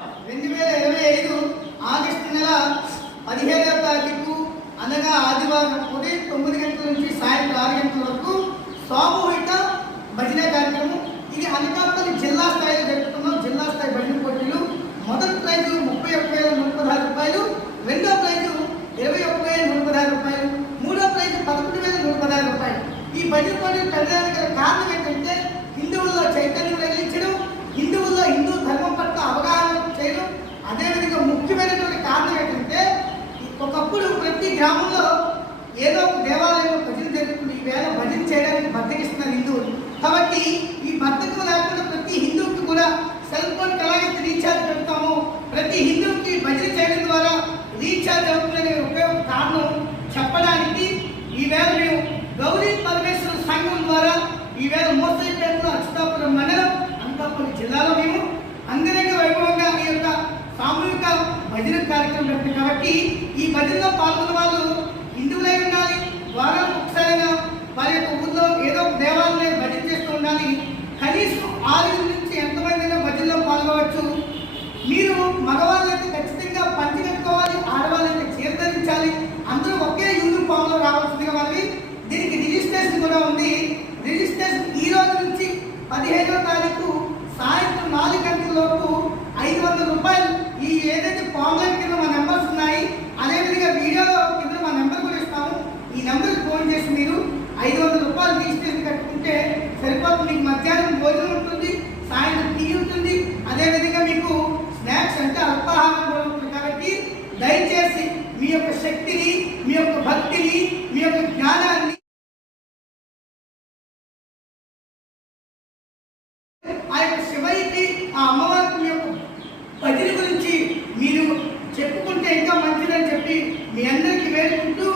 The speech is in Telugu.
2025 ఆగస్టు నెల 17వ తారీఖు అనగా ఆదివారం ఉదయం 9 గంటల నుంచి సాయంత్రం 6 గంటల వరకు సామూహిక భజన కార్యక్రమం. ఇది అనకాపల్లి జిల్లా స్థాయిలో జరుపుతున్నాం. జిల్లా స్థాయి భజన పోటీలు. మొదటి ప్రైజు 31,116 రూపాయలు, రెండో ప్రైజు 21,116 రూపాయలు, మూడో ప్రైజు 11,116 రూపాయలు. ఈ భజన పోటీలు పెట్టడానికి గల కారణం ఏంటంటే హిందువుల్లో చైతన్యం రగిలించడం, హిందువుల్లో హిందూ ధర్మం పట్ల అవగాహన చేయడం. అదేవిధంగా ముఖ్యమైనటువంటి కారణం ఏంటంటే ఒకప్పుడు ప్రతి గ్రామంలో ఏదో ఒక దేవాలయంలో భజన జరుగుతుంది. ఈవేళ భజన చేయడానికి బద్దకిస్తున్నారు హిందువులు. కాబట్టి ఈ బద్దకం లేకుండా ప్రతి హిందువుకి కూడా సెల్ ఫోన్ ఎలాగైతే రీఛార్జ్ పెడతామో ప్రతి హిందువుకి భజన చేయడం ద్వారా రీఛార్జ్ అవుతుందనే ఉపయోగ కారణం చెప్పడానికి ఈవేళ మేము గౌరీ పరమేశ్వర సంఘం ద్వారా ఈవేళ మోసైపేటలో అచ్యుతాపురం మండలం అనకాపల్లి జిల్లాలో మేము అంగరంగ వైభవంగా ఈ యొక్క సామూహిక భజన కార్యక్రమం పెట్టాం. కాబట్టి ఈ భజనలో పాల్గొన్న వాళ్ళు హిందువులై ఉండాలి. వారం ఒకసారిగా వారి యొక్క ఊళ్ళో ఏదో ఒక దేవాలయం భజన చేస్తూ ఉండాలి. కనీసం 6 నుంచి ఎంతమంది అయినా భజనలో పాల్గొనవచ్చు. మీరు మగవాళ్ళైతే ఖచ్చితంగా పంచి కట్టుకోవాలి, ఆడవాళ్ళైతే చీర ధరించాలి. అందరూ ఒకే యూనిఫామ్లో రావాల్సిందిగా వాళ్ళని. దీనికి రిజిస్ట్రేషన్ కూడా ఉంది. రిజిస్ట్రేషన్ ఈ రోజు నుంచి 15వ తారీఖు సాయంత్రం 4 గంటల లోపు 500 రూపాయలు. ఈ ఏదైతే పాంప్లెట్ కింద మా నెంబర్స్ ఉన్నాయి, అదేవిధంగా వీడియోలో కింద మా నెంబర్ కూడా ఇస్తాము. ఈ నెంబర్కి ఫోన్ చేసి మీరు 500 రూపాయలు రిజిస్ట్రేషన్ కట్టుకుంటే సరిపోతుంది. మీకు మధ్యాహ్నం భోజనం ఉంటుంది, సాయంత్రం టీ ఉంటుంది, అదేవిధంగా మీకు స్నాక్స్ అంటే అల్పాహారం కూడా ఉంటుంది. కాబట్టి దయచేసి మీ యొక్క శక్తిని, మీ యొక్క భక్తిని, మీ యొక్క జ్ఞానాన్ని ఆ యొక్క శివయ్యకి, ఆ అమ్మవారికి మీ యొక్క భజన గురించి మీరు చెప్పుకుంటే ఇంకా మంచిదని చెప్పి మీ అందరికీ వేడుకుంటూ